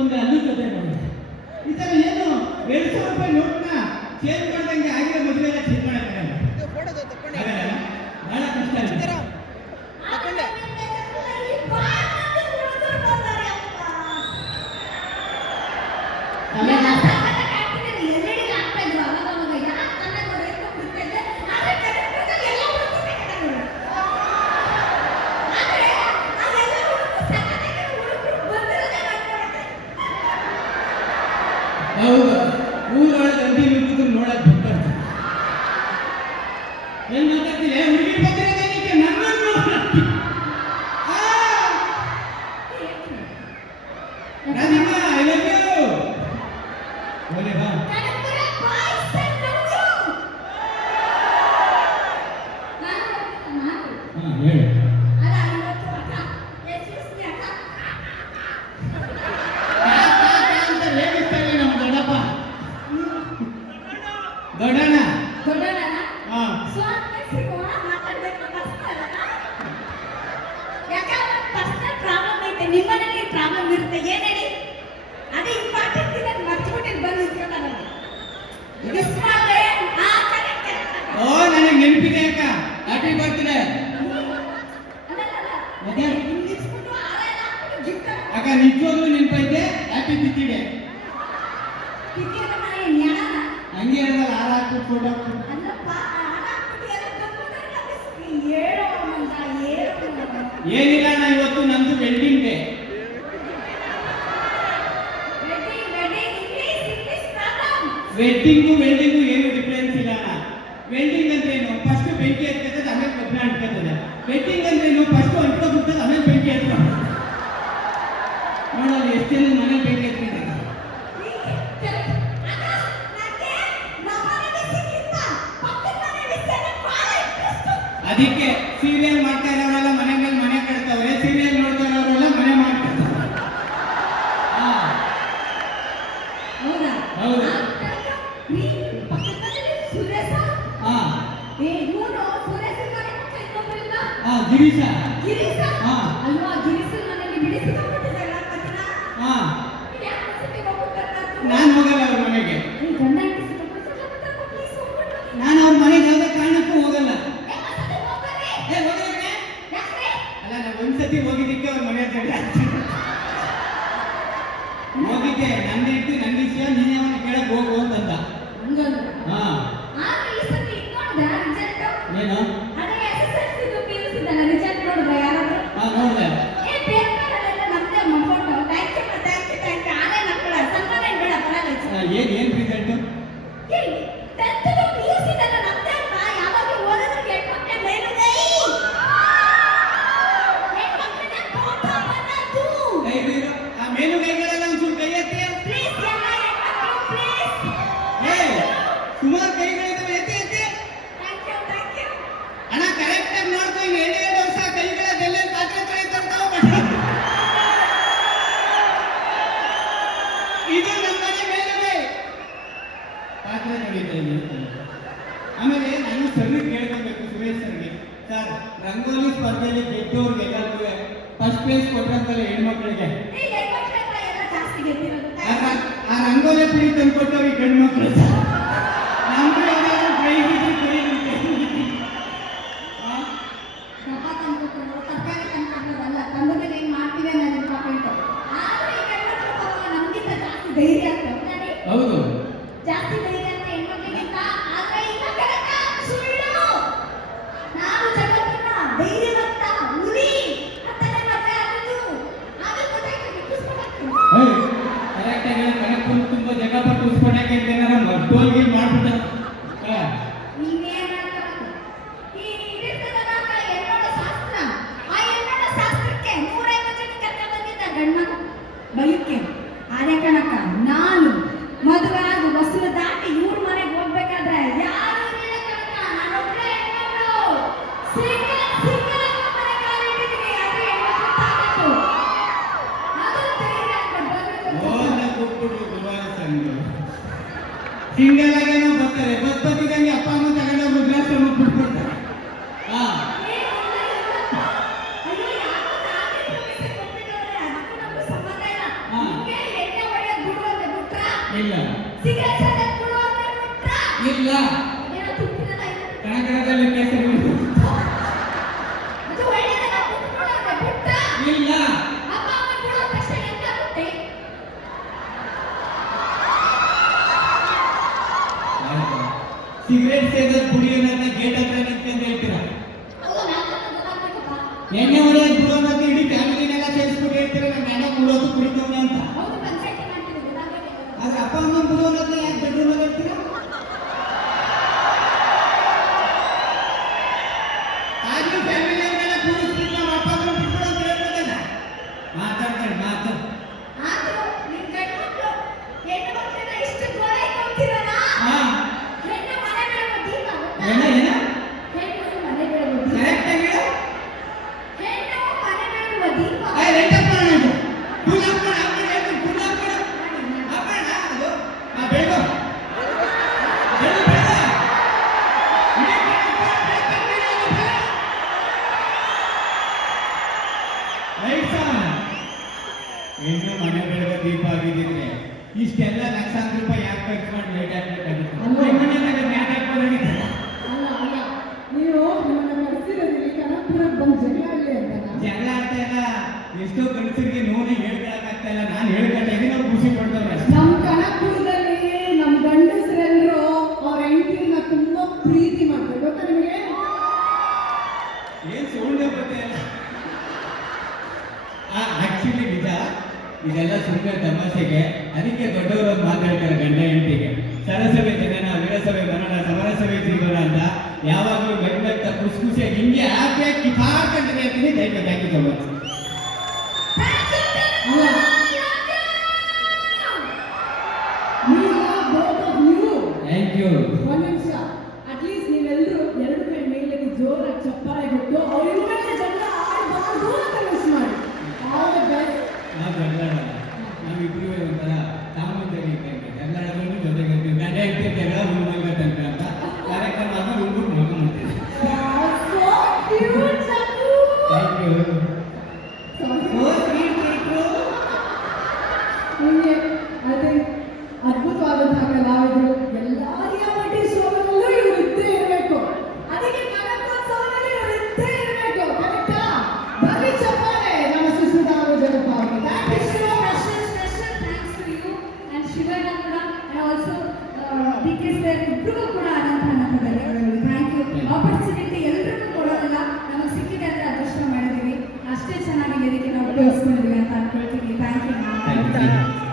ಒಂದು ಅಲ್ಲೂ ಜೊತೆ ನೋಡಿ ಈ ಥರ ಏನು 2,000 ರೂಪಾಯಿ ನೋಟ್ನ ಚೇಂಜ್ ಮಾಡ್ದಂಗೆ ಆಗಿರೋ ಮದುವೆ ಎಲ್ಲ ಚೇಂಜ್ ಮಾಡೋಕ್ಕಾಗಲ್ಲ. ಬಹಳ ಕಷ್ಟ ಇದೆ. ಹೌದು, ಊರೊಳಗೆ ಅಂಗಡಿ ಇರ್ಬೋದು ನೋಡಕ್ ಬರ್ತಾರೆ. ಏನ್ ಮಾತಾಡ್ತೀವಿ? ಹುಡುಗಿ ಬಂದಿರೋದಕ್ಕೆ ನನ್ನನ್ನು ರಾಧಿಕಾ ಐ ಲವ್ ಯು. ಓಲೆ ಬಾ. ಹೇಳು. ದೊಡ್ಡಣ್ಣ ನಿಮ್ಮನೇಲಿ ಪ್ರಾಬ್ಲಮ್ ಇರುತ್ತೆ ಏನ್ ಹೇಳಿ? ಅದೇ ಇಂಪಾರ್ಟೆಂಟ್ ಇದೆ, ಮರ್ತ್ಬಿಟ್ಟು ಬಂದು ನಿಂತ್ಕೊಂಡಾರ. ಓ ನನಗೆ ನೆನಪಿದೆ ಅಕ್ಕ, ಹ್ಯಾಪಿ ಬರ್ತ್ಡೇ ಅಕ್ಕ, ನಿಜವಾಗ್ಲೂ ನೆನಪೈತೆ. ಹ್ಯಾಪಿ ತಿಥಿಡೆ ಹಂಗೆ ಇರೋದಲ್ಲ, ಹಾರ ಹಾಕ್ಬಿಟ್ಟು ಫೋಟೋ ಏನಿಲ್ಲ. ನಾ ಇವತ್ತು ನಂದು ವೆಡ್ಡಿಂಗ್ ಡೇ. ವೆಡ್ಡಿಂಗು ಏನು ಡಿಫ್ರೆನ್ಸ್ ಇಲ್ಲ ಅಣ್ಣ. ವೆಡ್ಡಿಂಗ್ ಅಂದ್ರೆ ಏನು? ಫಸ್ಟ್ ಬೆಂಕಿ ಹತ್ಕತ್ತದೆ, ಆಮೇಲೆ ಕಬ್ಬಣ ಅಂಟ್ಕತ್ತದೆ. ವೆಡ್ಡಿಂಗ್ ಅಂದ್ರೆ ಏನು? ಫಸ್ಟ್ ಅಂಟ್ಕೊಬಿಡ್ತದೆ, ಆಮೇಲೆ ಬೆಂಕಿ ಹತ್ಕೊ. ನೋಡೋದು ಎಷ್ಟೆಲ್ಲ ಮನೆ ಬೆಂಕಿ ಹತ್ಕಿದೆ. ಅದಕ್ಕೆ ಸೀರಿಯಲ್ ಮಾಡ್ತಾ ಇರೋರೆಲ್ಲ ಮನೆ ಮೇಲೆ ಮನೆ ಕಟ್ತಾವ್ರೆ, ಸೀರಿಯಲ್ ನೋಡ್ತಾ ಇರೋರೆಲ್ಲ ಮನೆ ಮಾಡ್ತಾರೆ. ಹೌದು. ಗಿರೀಶ ನಾನು ಹೋಗಲ್ಲ ಅವ್ರ ಮನೆಗೆ. ನಾನು ಅವ್ರ ಮನೆಗೆ ಯಾವುದೇ ಕಾರಣಕ್ಕೂ ಹೋಗಲ್ಲ. ಅಲ್ಲ, ನಾವು ಒಂದ್ಸತಿ ಹೋಗಿದ್ದಕ್ಕೆ ಅವ್ರ ಮನೆ ಹತ್ರ ಹೋಗಿದ್ದೆ. ನನ್ನ ಹೆಂಡತಿ ನನ್ನ ವಿಷಯ ನೀನೇ ಅವನಿಗೆ ಕೇಳಕ್ ಹೋಗು ಅಂತಂದ. ಏನು? ನೋಡ್ದೆ. ಏನ್ ರಿಸಲ್ಟ್? ಆ ಮೇಲುಗೈಗಳೆಲ್ಲ ಒಂಚೂರು ಕೈ ಎತ್ತಿ. ಸುಮಾರು ಕೈಗಳಿದ್ದಾವೆ, ಎತ್ತಿ ಎತ್ತಿ. ಅಣ್ಣ ಕರೆಕ್ಟ್ ಆಗಿ ನೋಡ್ಕೊ. 2 ವರ್ಷ ಕೈಗಳದೆಲ್ಲ ಪಾತ್ರೆ ತೊಳಿತಾರ್ತಾವ. ಇದು ನಮ್ಮ ಮನೆ ಮೇಲುಗೈ, ಪಾತ್ರೆ ತೊಳಿತಾ ಇದ್ದೀನಿ. ಆಮೇಲೆ ನಾನು ಸರ್ಗೆ ಕೇಳ್ಕೊಬೇಕು, ಸುರೇಶ್ ಸರ್ಗೆ. ಸರ್, ರಂಗೋಲಿ ಸ್ಪರ್ಧೆಯಲ್ಲಿ ಗೆದ್ದವ್ರಿಗೆಲ್ಲರಿಗೂ ಫಸ್ಟ್ ಪ್ಲೇಸ್ ಕೊಟ್ಟಂತಲ್ಲ ಹೆಣ್ಮಕ್ಳಿಗೆ. ಆ ರಂಗೋಲಿ ಪುಡಿ ತಂದ್ಕೊಟ್ಟವ್ರಿಗೆ ಗಂಡ್ಮಕ್ಳು. ನಮ್ಗೆ ಪ್ರೈಸ್ ಹೌದು. ಜಾಸ್ತಿ ಧೈರ್ಯ ಅಂತ ಹೆಣ್ಮಕ್ಳಿಗಿಂತ. ಆದ್ರೆ ಇಲ್ಲ ಕಣಕ್ಕ, ಸುಳ್ಳು. ನಾನು ಜಗತ್ತಿನ ಧೈರ್ಯವಂತ ಹುಲಿ ಅಂತಾನೆ ಮದುವೆ ಆಗೋದು. ಆಗ ಗೊತ್ತಾಯ್ತು ಬಿಟ್ಟಿಸ್ಕೊಳಕ್ಕೆ. ಕರೆಕ್ಟ್ ಆಗಿ ಕನಕಪುರ ತುಂಬಾ ಜಗ ಪಟ್ಟು ಉಸ್ಕೊಳಕ್ಕೆ ಅಂತ ಏನಾರ ಮಟ್ಟೋಲ್ಗೆ ಮಾಡ್ಬಿಟ್ಟ. ನೀವೇನ್ ಮಾಡ್ತಾರೆ? ಈ ಇದಿರ್ತದಲ್ಲ ಹೆಣ್ಣೋಡ ಶಾಸ್ತ್ರ, ಆ ಹೆಣ್ಣೋಡ ಶಾಸ್ತ್ರಕ್ಕೆ 150 ಜನ ಕರ್ಕೊಂಡು ಬಂದಿದ್ದ ಗಂಡ ಬೈಕ್ಕೆ. ಅದೇ ಕಣಕ್ಕ, ನಾನು ಮದುವೆ ಆಗಿ ಬಸ್ಸು ದಾಟಿ ಇವ್ರ ಮನೆಗೆ ಹೋಗ್ಬೇಕಾದ್ರೆ ಯಾರು ಇರಲಿಲ್ಲ ಕಣಕ್ಕ. ನಾನೊಬ್ಬಳೇ ಹೆಣ್ಮಗಳು. ಸಿಂಗಲ್ ಮನೆ ಕಾಲಿಟ್ಟಿದ್ದೀನಿ. ಅದು ಹೆಣ್ಮಕ್ಳು ತಾಕತ್ತು. ಅದು ಧೈರ್ಯ ಸಿಂಗಲ್ ಆಗೇನೋ ಬರ್ತಾರೆ, ಬತ್ತಿದಂಗೆ ಅಪ್ಪ ಅಮ್ಮ ತಗೊಂಡೋಗಿ ಗ್ಲಾಸ್ ಬಿಟ್ಬಿಡ್ತಾರೆ. ಅಯ್ಯೋ, ಯಾರು ಗೇಟ್ ಸೇರಿದ ಕುಡಿಯೋನ ಗೇಟ್ ಹತ್ರ ನಿಂತ್ಕೊಂಡು ಹೇಳ್ತೀರಾ ಹೌದು, ನಾನ್ ಗೊತ್ತಾಗ್ಬೇಕಪ್ಪ. ಎಣ್ಣೆ ಹೊಡೆಯೋದು ಬಿಡೋದಂತ ಇಡೀ ಫ್ಯಾಮಿಲಿನೆಲ್ಲ ಸೇರಿಸ್ಬಿಟ್ಟು ಹೇಳ್ತೀರಾ ನನ್ನ ಹೆಣ ಬಿಡೋದು ಕುಡಿತವನೆ ಅಂತ. ಹೌದು, ಪಂಚಾಯ್ತಿ ಮಾಡ್ತೀವಿ, ಗೊತ್ತಾಗ್ಬೇಕಲ್ಲ. ಆದ್ರೆ ಅಪ್ಪ ಅಮ್ಮ ಬಿಡೋದಂತ ಯಾಕೆ ಬೆಡ್ರೂಮ್ ಅಲ್ಲಿ ಹೇಳ್ತೀರಾ? ಆಗ್ಲೂ ಫ್ಯಾಮಿಲಿ ಅವನ್ನೆಲ್ಲ ಕೂರಿಸ್ಬಿಟ್ಟು ನಮ್ಮ ಅಪ್ಪ ಅಮ್ಮ ಬಿಟ್ಬಿಡು ಅಂತ ಹೇಳ್ಬೋದಲ್ಲ. ಮಾತಾಡ್ತಾರೆ ಮಾತು. ಆದ್ರೂ ನಿಮ್ ಗಂಡ್ಮಕ್ಳು ಹೆಣ್ಣು ಮಕ್ಳನ್ನ ಇಷ್ಟು ಗೋಳಾಯ್ಕೆ ಹೋಗ್ತೀರಲ್ಲ? ಹಾ ಹೆಣ್ಣು ಮನೆ ಬೆಳಗೋ ದೀಪ ಗೊತ್ತಾ? ಏನ ಏನ ಹೆಣ್ಣು ಮನೆ ಬೆಳಗೋ ದೀಪ. ಕರೆಕ್ಟ್ ಆಗಿ ಹೇಳು. ಹೆಣ್ಣು ಮನೆ ಬೆಳಗುವ ದೀಪ. ಏ ಲೆಕ್ಕ ಮಾಡೋಣ ಇದು. ಫುಲ್ ಹಾಕೋಣ ಆಮೇಲೆ ಹೇಳ್ತೀನಿ ಫುಲ್ ಹಾಕೋಣ. ಹಾಕೋಣ ಅದು. ಆ ಬೆಳಗು. ಬೆಳಗು ಬೆಳಗು. Lights on. ಹೆಣ್ಣು ಮನೆ ಬೆಳಗೋ ದೀಪ ಆಗಿದ್ದಿದ್ರೆ ಇಷ್ಟೆಲ್ಲ ಲಕ್ಷಾಂತರ ರೂಪಾಯಿ ಯಾಕೆ ಖರ್ಚು ಮಾಡಿ ಲೈಟ್ ಹಾಕ್ಬೇಕಾಗಿತ್ತು? ಮನೆ ಮೇಲೆ ಯಾಕೆ ಹಾಕ್ಬೋದಾಗಿತ್ತು? ಅಲ್ಲ ಅಲ್ಲ ನೀವು ನಿಮ್ಮನ್ನ ಕರೆಸಿರೋದಿಲ್ಲ ಕನಕಪುರಕ್ಕೆ ಬಂದು ಜಗಳ ಆಡಲಿ ಅಂತ ಜಗಳ ಆಗ್ತಾ ಇಲ್ಲ. ಎಷ್ಟೋ ಗಂಡಸರಿಗೆ ನೋವು ಹೇಳ್ಕೊಳಕ್ ಆಗ್ತಾ ಇಲ್ಲ. ನಾನು ಹೇಳ್ಕೊಂಡಾಗ ನಾವು ಖುಷಿ ಪಡ್ತವ್ರೆ ಅಷ್ಟೇ. ನಮ್ಮ ಕನಕಪುರದಲ್ಲಿ ನಮ್ಮ ಗಂಡಸರೆಲ್ಲರೂ ಅವ್ರ ಹೆಂಡತಿನ ತುಂಬಾ ಪ್ರೀತಿ ಮಾಡ್ತಾರೆ ಗೊತ್ತಾ ನಿಮಗೆ? ಏನ್ ಸುಳ್ಳು ಗೊತ್ತೇ ಇಲ್ಲ. ಆಕ್ಚುಲಿ ನಿಜ ಇದೆಲ್ಲ ಸುಮ್ಮನೆ ತಮಾಷೆಗೆ. ಅದಕ್ಕೆ ದೊಡ್ಡವರು ಒಂದು ಮಾತಾಡ್ತಾರೆ ಗಂಡ ಹೆಂಡತಿಗೆ, ಸರಸವೇ ಜನನ ವಿರಸವೇ ಮರಣ ಸಮರಸವೇ ಜೀವನ ಅಂತ. ಯಾವಾಗಲೂ ಗಂಡ ಖುಷಿಯಾಗಿ ಹಿಂಗೆ ಹ್ಯಾಪಿಯಾಗಿ ಕಿತಾಡ್ಕೊಂಡಿದೆ ಅಂತೀನಿ. Thank you so much. ಅಲ್ಲ both of you thank you. ಒಂದ್ ನಿಮಿಷ ಅಟ್ಲೀಸ್ಟ್ ನೀವೆಲ್ಲರೂ ಎರಡು ಕೈ ಮೇಲೆ ಜೋರಾಗಿ ಚಪ್ಪಾಳೆ ಕೊಟ್ಟು ಅವ್ರ ಮೇಲೆ ಜಗಳ ಆಡಬಾರ್ದು ಅಂತ ಮಿಸ್ ಮಾಡಿ. All the best. ನಾವು ಜಗಳಾಡಲ್ಲ. ನಾವಿಬ್ರು ಒಂಥರ ಸಾಮಾನ್ಯವಾಗಿ ಇದ್ದಂಗೆ ಜಗಳಾಡೋದು ಜೊತೆಗೆ ಗಂಡ ಹೆಂಡತಿ ಜಗಳ ಹುಡುಗ ತನಕ ಅಂತ ಕಾರ್ಯಕ್ರಮ ಆಗ ಹುಡುಗ ಮಾಡ್ಕೊಂಡ್ಬಿಡ್ತೀವಿ. So cute, Chandu. Thank you. Sorry. ನಿಮಗೆ ಅದೇ ಅದ್ಭುತವಾದಂತಹ ಕಲಾವಿದರು ಎಲ್ಲ ರಿಯಾಲಿಟಿ ಶೋಗಳಲ್ಲೂ ಇವರು ಇದ್ದೇ ಇರಬೇಕು. ಅದಕ್ಕೆ ಕನಕೋತ್ಸವದಲ್ಲಿ ಇವರು ಇದ್ದೇ ಇರಬೇಕು. ಕರೆಕ್ಟಾ? ಬರೀ ಚಪ್ಪಾಳೆ ನಮ್ಮ ಸುಶ್ಮಿತಾ ಜಗಪ್ಪ ಅವರಿಗೆ. Thank you so much. Special thanks to you and Shivana ಕೂಡ and also DK sir ಇಬ್ರಿಗೂ ಕೂಡ ಆದಂತಹ ನಮ್ಮ ಧನ್ಯವಾದಗಳು. Thank you. ಆಪರ್ಚುನಿಟಿ ಎಲ್ರಿಗೂ ಕೊಡೋದಿಲ್ಲ, ನಮಗೆ ಸಿಕ್ಕಿದೆ ಅಂದ್ರೆ ಅದೃಷ್ಟ ಮಾಡಿದೀವಿ. ಅಷ್ಟೇ ಚೆನ್ನಾಗಿ ವೇದಿಕೆ ನಾವು ಉಪಯೋಗಿಸ್ಕೊಂಡಿದ್ದೀವಿ.